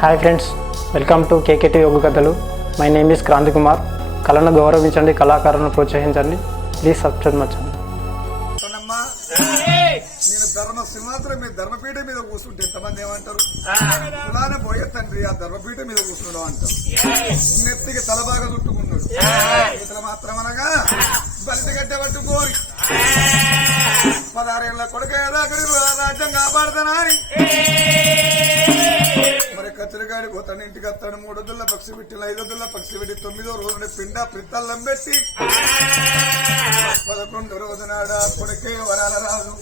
Hi friends welcome to KKT Yoga Kathalu my name is Kranthi Kumar కళను గౌరవించండి కళాకారులను ప్రోత్సహించండి. ప్లీజ్ సబ్స్క్రైబ్ మచ్చండి నేను ధర్మ సింహాసనం మీద ధర్మపీఠ మీద కూర్చుంటే ఎంతమంది ఏమంటారు? కులాన పోయే తండ్రి ఆ ధర్మపీఠ మీద కూర్చున్నాడు అంటారు. నెత్తికి తలబాగా చుట్టుకున్నాడు. ఇతర మాత్రం అనగా బలిత గడ్డ పట్టుకోరి పదహారేళ్ళ కొడుక రాజ్యం కాపాడుతానా అని. మరి కచ్చరిగాడి పోతాడు ఇంటికి వస్తాడు. మూడు వద్దుల పక్షి పెట్టి ఐదు వద్దుల పక్షి పెట్టి తొమ్మిదో రోజున పిండ పిత్తల్లం పెట్టి పదకొండు రోజునాడ కొడుకే వరాల రాదు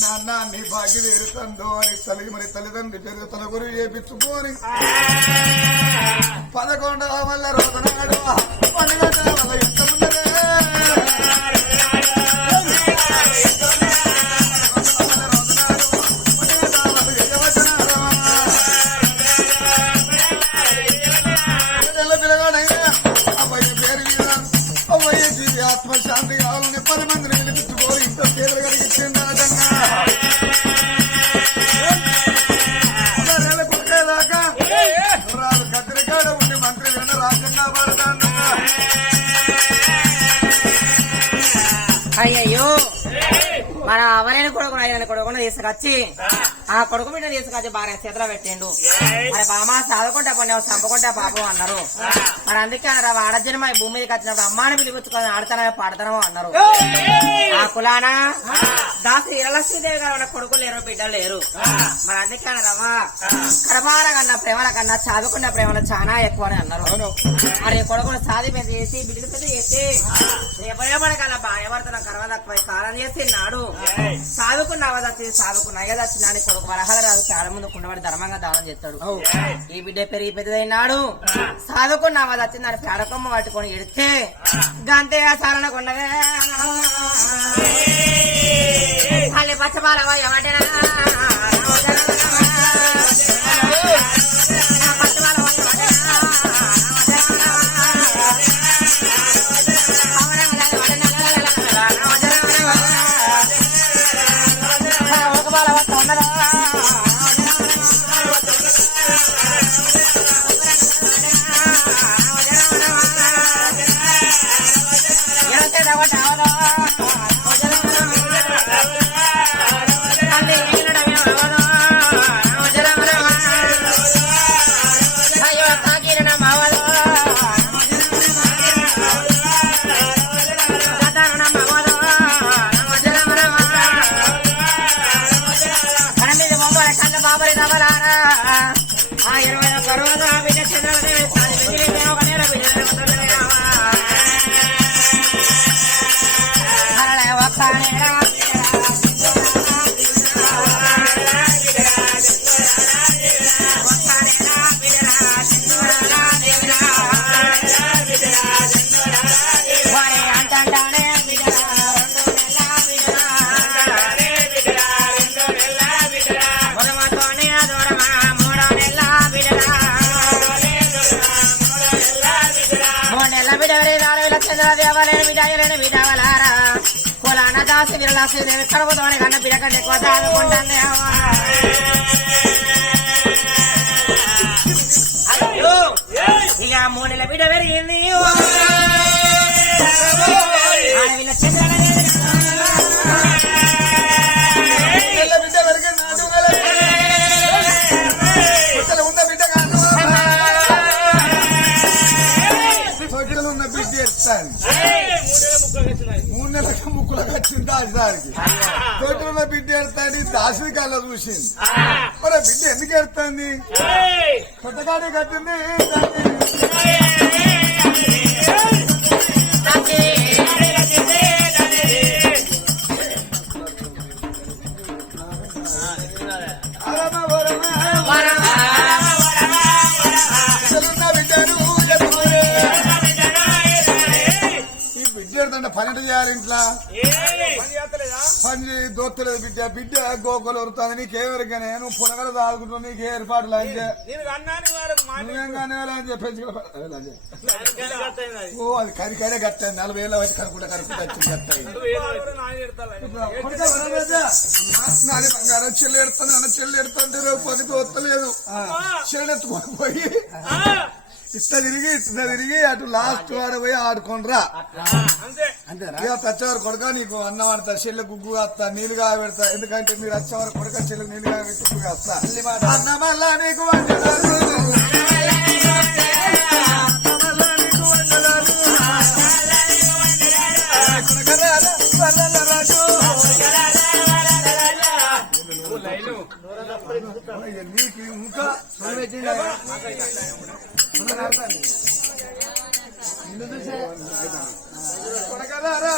నాన్న నీ భాగ్యం ఎరుతందో అని తల్లి మరి తల్లిదండ్రి పేరు తన గురి చేపించుకొని పదకొండవ వల్ల రోజునాడు పన్నెండవ వల్ల తీసుకొచ్చి ఆ కొడుకు బిడ్డ తీసుకొచ్చి భార్య చేతిలో పెట్టిండు. మరి బామ్మ చదువుకుంటా పొన్నావు చంపుకుంటా పాపం అన్నారు. మరి అందుకే అన్నారు ఆడజన్మ ఈ భూమి మీదకి వచ్చినప్పుడు అమ్మాని పిలిపించుకొని ఆడతానో పాడతానో అన్నారు. ఆ కులాన? దాసు ఇరలక్ష్మీదేవి గారు ఉన్న కొడుకు లేరు బిడ్డలు లేరు. మరి అందుకే అన్నారమ్మా కడపాల కన్నా ప్రేమల కన్నా చదువుకున్న ప్రేమలు చాలా ఎక్కువ అని అన్నారు. మరి కొడుకును సాది మీద చేసి బిడ్డలు పెద్ద చేసి రేపడకల్లా భార్యభర్తను కర్మ తక్కువ కాలం చేసి నాడు సాదుకున్నావా దచ్చి సాదుకున్నా కదా వచ్చినాని కొడుకు వరహల రాదు చాలా ముందు కుండబడి ధర్మంగా దానం చేస్తాడు. ఈ బిడ్డ పెరిగి పెద్దదైనాడు. సాదుకున్నావా దచ్చి దాని పేడకొమ్మ పట్టుకొని ఎడితే గంతే సారణ కొండగా మళ్ళీ పచ్చబాలవా ఎవటనా అయ్యో కులాన దాసి విరలాసి దేవి కడుపుతోని కన్న కంటే ఎక్కువ దాదుకుంటుంది ఇక మూడు నెలల బిడ్డ పెరిగింది. ముక్కులకు వచ్చింది తోటలో బిడ్డ ఎడతాడు దాసుడి కళ్ళ చూసింది. మరి బిడ్డ ఎందుకు ఎడుతుంది కొత్తగానే కట్టింది వరమ అరమ వరమ. పన్నెండు చేయాలి ఇంట్లో? పని పని దోత్తలేదు బిడ్డ. బిడ్డ గోకులు వరుతుంది నీకేమెరగానే నువ్వు పులగలు తాగుకుంటున్నావు. నీకు ఏర్పాట్లు నేను అది. ఓ అది కరి కరే కట్టాయి నలభై ఏళ్ళ వయసు కనుకుంటా కనుకుంటా వచ్చింది కట్టాయి బంగారం చెల్లి ఎడుతుంది అన్న చెల్లి ఎడుతుంటే రేపు పనికి వస్తలేదు. చెల్లి ఎత్తుకొని పోయి ఇట్ట తిరిగి ఇట్ట తిరిగి అటు లాస్ట్ వాడ పోయి ఆడుకోనరా. అంతే. ఇక తెచ్చేవారు కొడుక నీకు అన్నం ఆడతా చెల్లె గుగ్గు కాస్తా నీళ్ళు పెడతా ఎందుకంటే మీరు వచ్చేవారు కొడుక చెల్లె నీళ్ళు పెట్టి గుగ్గు కాస్తా. అన్నమల్లా నీకు వండరాదు. అన్నమల్లా నీకు నీకు ఇంకా కొడుకరారా,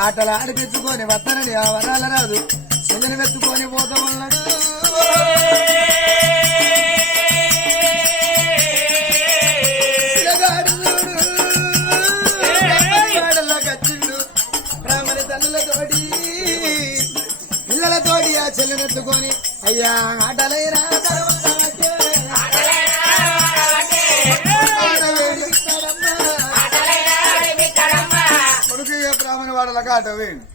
ఆటలు ఆడిపించుకొని వస్తానని ఆ వరాల రాదు చెల్లెని వెతుకొని పోతామన్నాడు పిల్లలతోటి ఆ చెల్లెనెత్తుకొని అయ్యా ఆటలైనా తర్వాత ఆట వేయండి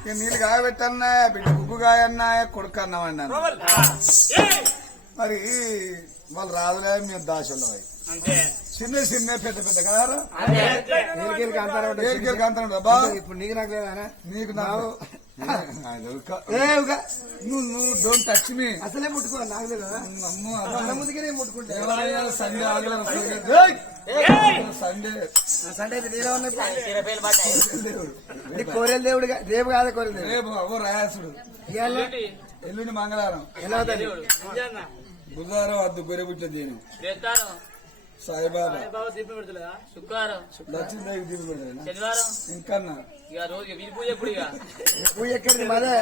ఇక నీళ్ళు కాయబెట్టన్నా బిడ్డ గుగ్గు కాయన్నా కొడుకు అన్నామన్నాను మరి వాళ్ళు రాదులే మేము దాసులు చిన్న చిన్న పెద్ద పెద్ద కదా? అంతే. ఇప్పుడు నీకు నాకు లేదా నీకు నాకు. నువ్వు నువ్వు డోంట్ టచ్ మీ అసలే ముట్టుకో నాకు ముట్టుకుంటా. ఎవరైనా సండే ఆగలేదు సండే. సండే నేనే నీ కోరేలు దేవుడు కా- రేపు కాదా కోరేలు దేవుడు. రేపు అవ్వ రాయాసుడు. ఎల్లుండి. మంగళవారం. ఎలా? బుధవారం వద్దు గొర్రెబుట్ట దేని? సాయిబాబా బాబా దీపం పెడతలేదా శుక్రవారం లక్ష్మీదేవి దీపం పెడతాను శనివారం ఇంకన్నా ఇక రోజు వీరి పూజ ఎప్పుడు ఇక పూజ ఎక్కడిది మదే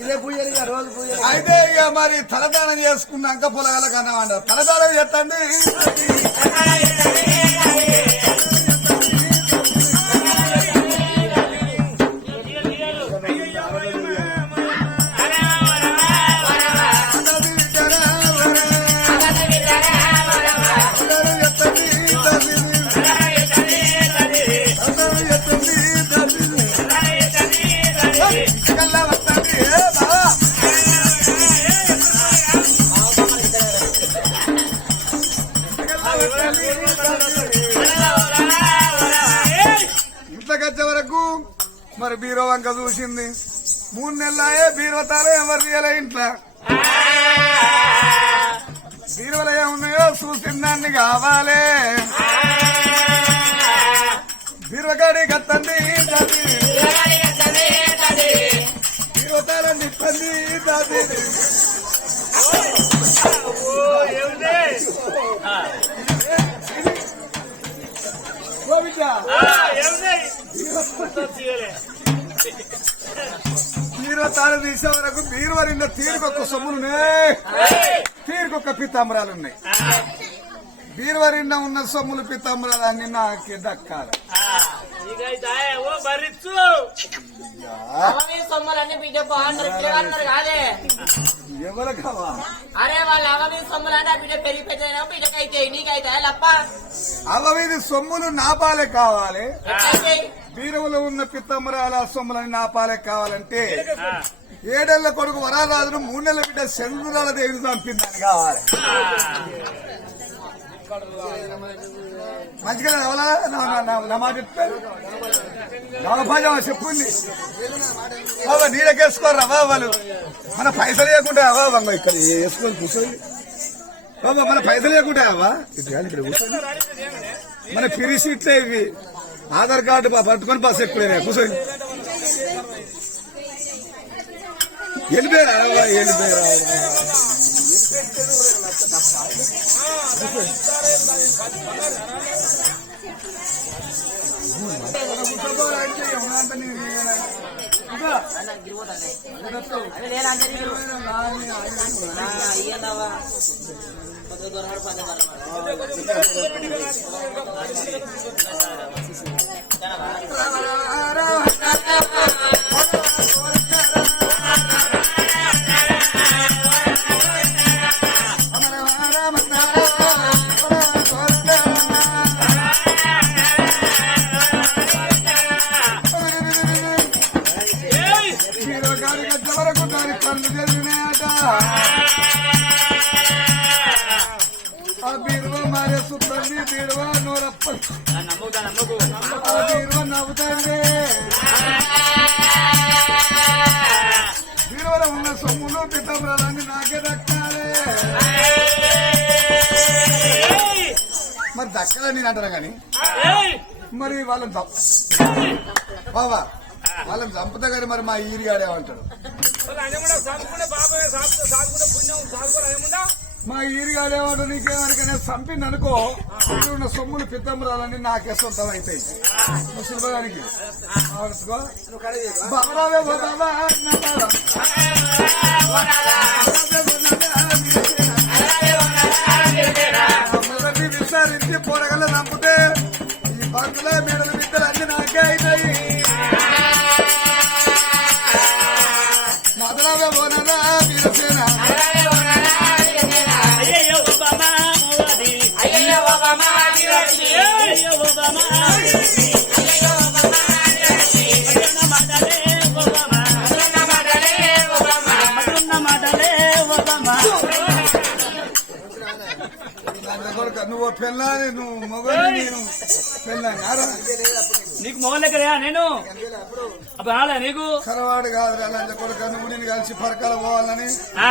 ఇదే పూజ రోజు పూజ అయితే ఇక మరి తలదానం చేసుకున్నాక పొలగాల కన్నా తలదానం చేస్తండి మరి బీరో వంక చూసింది. మూడు నెలలాయే బీరోతాలే ఎవరు తీయలే ఇంట్లో? బీరువలో ఏమున్నాయో చూసిన దాన్ని కావాలే. బీరువగాడి కత్తంది దాది. బీరోతాలని ఇబ్బంది దాది. తాళం తీసే వరకు బీరువ నిన్న తీరుకొక్క సొమ్ములున్నాయి. తీరుకొక్క పితాంబరాలు సొమ్ములన్నీ బిడ్డ బాగున్నారు పిల్లగాళ్ళు కాదే? ఎవరు కావా? అరే వాళ్ళ అవని సొమ్ములు బిడ్డకైతే నీకైతే లప్ప? నాపాలే కావాలి. బీరువలో ఉన్న పిత్తంబరాల సొమ్ములని నాపాలే కావాలంటే ఏడేళ్ళ కొడుకు వరారాజును మూడు నెలల బిడ్డ చంద్రురాల దేవిని పంపిందని కావాలి. మంచిగా నవలా నా- నా- నా- నా మాట చెప్పారు. నవభాజం చెప్పుంది? బాబా వాళ్ళు మన పైసలు లేకుండా బాబా ఇక్కడ వేసుకొని కూర్చోండి. బాబా మన పైసలు లేకుండా అవా ఇక్కడ కూర్చోండి. మన పిరి సీట్లే ఇవి. ఆధార్ కార్డు పట్టుకొని బస్సు ఎక్కువ కూర్చోండి. వెళ్ళిపోయారా? వెళ్ళిపోయారా? అన్న మరి దక్కలని నేను అంటాను కానీ! మరి వాళ్ళని చంప బాబా వాళ్ళని చంపుతా కానీ మరి మా ఈరిగాడు ఏమంటాడు? మా ఈరిగాడు ఏమంటాడు నీకేమనికైనా చంపింది అనుకో ఉన్న సొమ్ములు పిత్తంబరాలన్నీ నాకే సొంతం అవుతాయి ఓ బాబా బాబా. మొదలవే ఓనరా వీరసేన. అయ్యయ్యో ఒబామా మోదీ. అయ్యయ్యో ఒబామా అయ్యయ్యో నువ్వు పెళ్ళాని నువ్వు మొగని నేను పెళ్ళాని నీకు మొగల్ దగ్గర నేను? అప్పుడు రాలే నీకు? కరవాడు కాదు కొడుకు నువ్వు నేను కలిసి పరకాల పోవాలని. ఆ,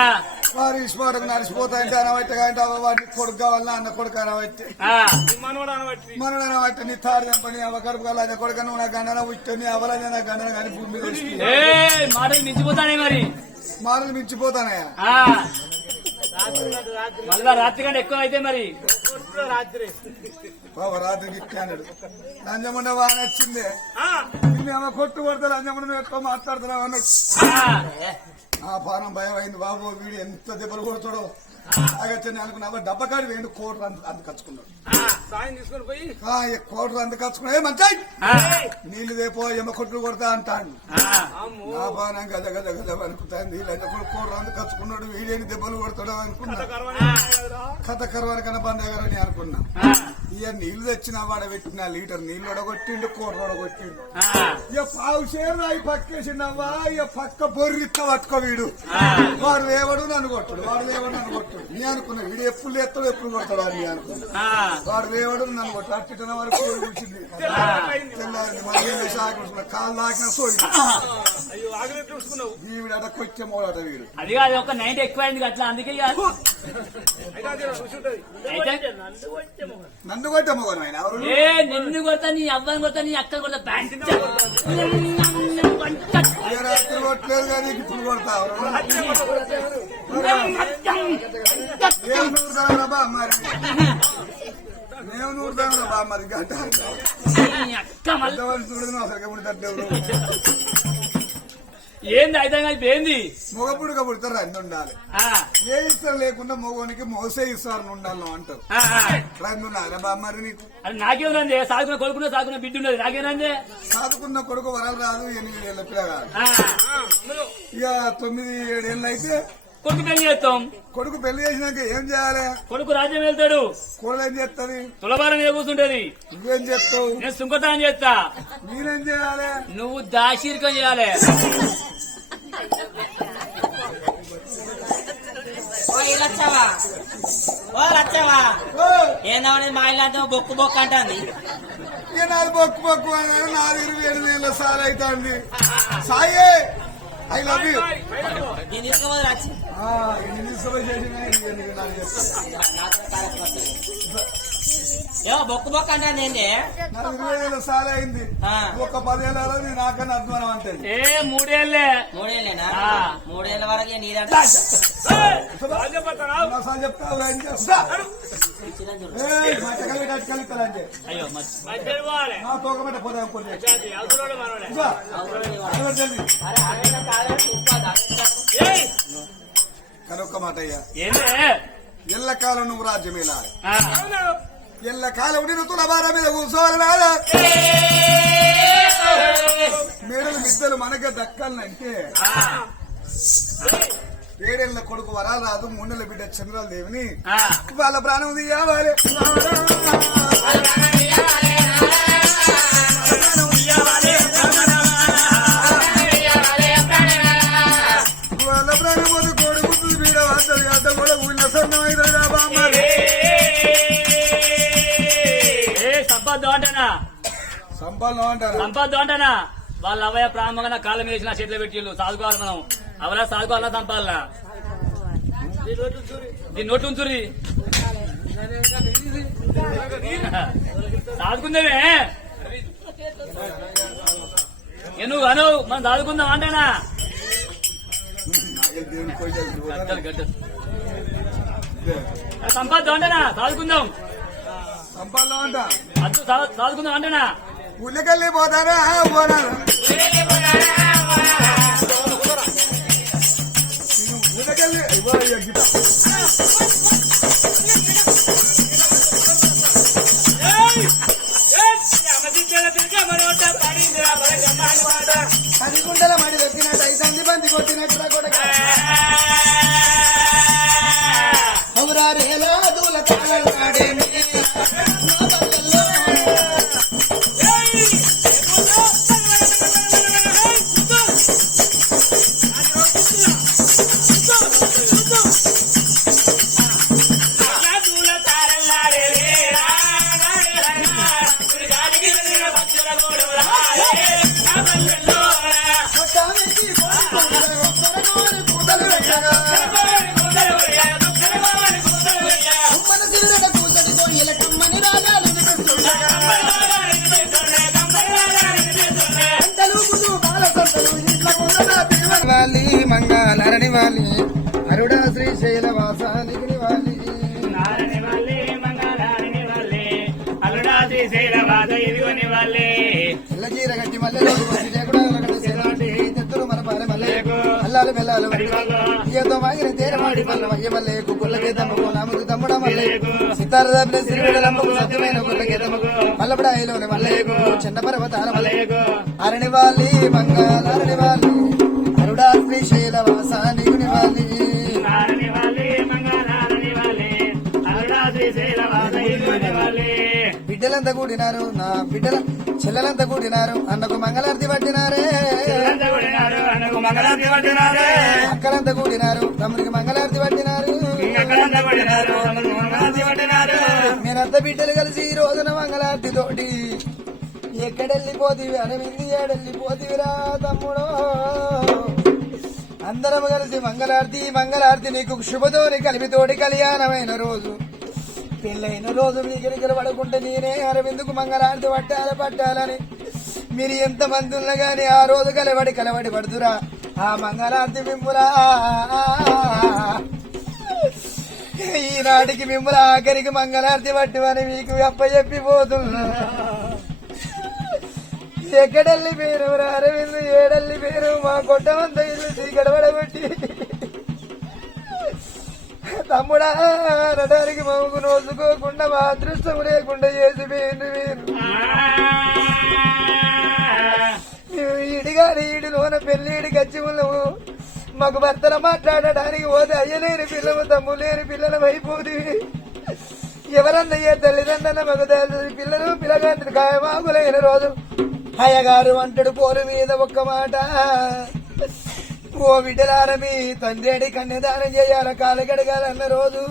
వారి ఇష్టపాటకు నడిచిపోతాయంటే అనబట్టి అంటే వాడిని కొడుకు కావాలని అన్న కొడుకు అనబట్టి ఆ. మనడు అనబట్టి నీ తాడు చంపని అవ కడుపు లంజ కొడుకు నువ్వు నా గండన ఉట్టి అవలంజ నా గండన కానీ భూమి మాటలు మించిపోతానే మరి. మాటలు మించిపోతానయ్యా. మళ్ళా రాత్రి కంటే ఎక్కువ అయితే మరి. బాబా రాత్రికి ఇచ్చాడు లంజముండ వాన వచ్చిందే మేము కొట్టు కొడతా లంజముండ ఎక్కువ మాట్లాడుతున్నావు అన్నాడు. ఆ, ఆ పానం భయం అయింది బాబు వీడు ఎంత దెబ్బలు కొడతాడో. తాగచ్చని అనుకున్నా డబ్బకాడి వేయండి కోటర్ అంత అంత కచ్చుకున్నాడు. సాయం తీసుకొని పోయి. ఆ, ఈ కోటర్ అంత కచ్చుకున్నా ఏ మంచి నీళ్ళు దేపో ఎమ్మ కొట్లు కొడతా అంటాడు. ఆ. నా పానం గద గద గద అనుకుంటాంది లంజప్పుడు కోటర్ అంత కచ్చుకున్నాడు. వీడేని దెబ్బలు కొడతాడో అనుకున్నా. కథ కరవాని కన్నా బందగారని అనుకున్నా. ఇక నీళ్ళు తెచ్చిన వాడ పెట్టిన లీటర్ నీళ్ళు ఒడగొట్టిండు కోటర్ ఒడగొట్టిండు ఇక పావు షేర్ అయి పక్కేసిండవ్వా ఇక పక్క బొర్రిత్త పట్టుకో వీడు. వాడు లేవడు నన్ను కొట్టుడు వాడు లేవడు నన్ను కొట్టుడు. నీ అనుకున్నా వీడు ఎప్పుడు లేస్తాడు ఎప్పుడు కొడతాడు అని అనుకున్నా. ఆ, వాడు లేవడు నన్ను కొట్టు అట్టిన వరకు కూర్చుంది. తెల్లారింది మళ్ళీ కూర్చున్నా. కాళ్ళు దాకినా సోడి అయ్యో ఆగలే చూసుకున్నావు వీడు అట కొచ్చే మోడట వీడు. అది కాదు ఒక నైట్ ఎక్కువ అయింది అట్లా అందుకే నన్ను కొట్టే మొగను ఆయన ఎవరు? ఏ నిన్ను కొడతా నీ అబ్బాయిని కొడతా నీ అక్క కొడతా ప్యాంట్ రాత్రి కొట్టలేదు కానీ ఇప్పుడు కొడతా. ఏం నూరుదాం రా బా మరి? మేము నూరుదాం రా బా మరి? గంట అక్క మళ్ళీ చూడదు అసలు పుడతాడు ఏంది అయితే ఏంది? మొగపుడుగా పుడతారు అన్ని ఉండాలి. ఆ, ఏ ఇస్తారు లేకుండా మొగోనికి మోసే ఇస్తారు ఉండాలి అంటారు. రెండు బా మరి నీకు అది నాకేముందండి సాగుకున్న కొడుకున్న సాగుకున్న బిడ్డ ఉన్నది. నాకేనండి సాదుకున్న కొడుకు వరాలు రాదు ఎనిమిది ఏళ్ళ పిల్లగాడు. ఆ, ఇక తొమ్మిది ఏడేళ్ళు అయితే కొడుకు పెళ్ళి చేస్తాం. కొడుకు పెళ్ళి చేసినాక ఏం చేయాలి? కొడుకు రాజ్యం వెళ్తాడు. కోళ్ళు ఏం చేస్తుంది? తులభారం మీద కూర్చుంటది. నువ్వేం చేస్తావు? నేను సుంకతానం చేస్తా. నేనేం చేయాలి? నువ్వు దాశీర్కం చేయాలి. ఓ లచ్చవా ఓ లచ్చవా ఓ, ఏందవని మా ఇల్లు బొక్కు బొక్కు అంటుంది? నాది బొక్కు బొక్కు అన్నాడు. నాది ఇరవై ఏడు వేల సార్ అవుతుంది. సాయే! ఐ లవ్ యూ నేను తీసుకోవాలి. ఏమో బొక్కు బొక్క అంటే నాకు ఇరవై వేల సాల అయింది ఆ. ఒక పదివేల నీ నాకన్నా అధ్వానం అంటే ఏ మూడేళ్ళే మూడేళ్ళేనా ఆ. మూడేళ్ళ వరకే నీదంటే రాజపత్రావు అసలు మాట అయ్యా ఎల్లకాలం నువ్వు రాజ్యమేలా ఎల్లకాలం నేను తులబార మీద కూర్చోవాలి మేడలు మిద్దలు మనకే దక్కాలంటే ఏడేళ్ళ కొడుకు వరాలు రాదు మూడేళ్ళ బిడ్డ చంద్రాల దేవిని. వాళ్ళ ప్రాణం తీయాలి. సంపాదన అంటారు. అంటనా? వాళ్ళ అవయ ప్రారంభంగా మీద వేసిన చేతిలో పెట్టిళ్ళు సాదుకోవాలి మనం. అవలా సాదుకోవాలా సంపాలనా? దీని నోట్లు ఉంచురి సాదుకుందేమే ఏ నువ్వు అను మనం సాదుకుందాం అంటేనా? సంపద్దు అంటేనా? సాదుకుందాం సంపాదన అంట? అద్దు సాదుకుందాం అంటేనా? ఊళ్ళకెళ్ళి పోతారా? పోనాను గిట. పది గుంటల మడి బంది కొట్టినట్టు కొడక. అవురా రేలా దూల తాళాడేమి వాలి అరుడా శ్రీశైల వాసానికి ఎల్లజీర గట్టి మల్లెలు మన పాలె అల్లాలు మాగిన తేరమాడి తమ్మకు నాముకు తమ్ముడ సితార దాపిన సత్యమైన తమ్మకు చిన్న పర్వతాల అరణి వాలి మంగళారణి వాలి వాలి బిడ్డలంతా కూడినారు నా బిడ్డల చెల్లెలంతా కూడినారు అన్నకు మంగళారతి పట్టినారే. అక్కలంతా కూడినారు తమ్ముడికి మంగళారతి పట్టినారు. మీరంతా బిడ్డలు కలిసి ఈ రోజున మంగళారతి తోటి ఎక్కడెళ్ళిపోతివి అనవింది ఏడెళ్ళిపోతివిరా తమ్ముడో. అందరం కలిసి మంగళారతి మంగళారతి నీకు శుభతోని కలిపితోటి కళ్యాణమైన రోజు. పెళ్ళైన రోజు మీకు పడుకుంటే నేనే అరవిందుకు మంగళారతి పట్టాల పట్టాలని. మీరు ఎంత మంది ఉన్నా గాని ఆ రోజు కలబడి కలబడి పడుతురా ఆ మంగళారతి మింపురా ఈనాటికి మిమ్మల్ని ఆఖరికి మంగళారతి పట్టుమని మీకు అప్పచెప్పిపోతున్నా ఎక్కడెళ్ళి పేరు అరవిందు ఏడల్లి పేరు మా కొట్టమంత ఇల్లు చీకడబడగొట్టి తమ్ముడా అనడానికి మమ్మకు నోసుకోకుండా మా అదృష్టం లేకుండా చేసి పోయింది మీరు. మేము ఈడిగాని ఈడిలోన పెళ్ళిడి గచ్చి ఉన్నాము మాకు భర్తల మాట్లాడడానికి పోతే అయ్యలేని పిల్లలు తమ్ము లేని పిల్లలు అయిపోతుంది ఎవరన్నయ్యే ఏ తల్లిదండ్రుల మగ తల్లి పిల్లలు పిల్లగా కాయమాకులైన రోజు. అయ్యగారు అంటాడు పోరు మీద ఒక్క మాట. ఓ బిడ్డలార మీ తండ్రి కన్యదానం చేయాల? కాలగడగాలన్న రోజు.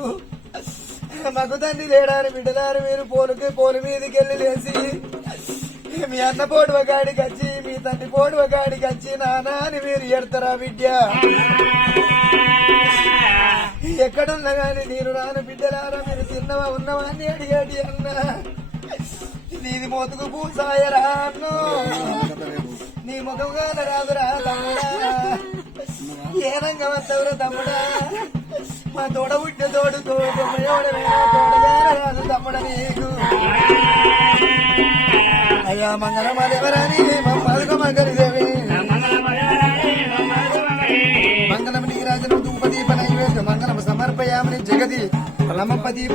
మగ తండ్రి లేడారు బిడ్డలారు మీరు పోలుకి పోలు మీదకి వెళ్ళి లేచి. మీ అన్న పోడువ గాడికి వచ్చి మీ తండ్రి పోడువ గాడికి వచ్చి నానా అని మీరు ఎడతారా బిడ్డ ఎక్కడున్నా గాని నేను రాను బిడ్డలారా మీరు తిన్నవా ఉన్నవా అని అడిగాడి అన్న. నీది మోతుకు పూసాయరా అన్ను. నీ ముఖంగా రాదురా తమ్ముడా. ఏ రంగం వస్తావురా తమ్ముడా. మా తోడ పుట్టిన తోడు తోడు తోడగా రాదు తమ్ముడ నీకు. అయ్యా మంగళమాదేవరాని మంగళ దేవి. మంగళం నీరాజనం ధూపదీప నైవేద్య మంగళం సమర్పయామని జగతి ఫలమపదీప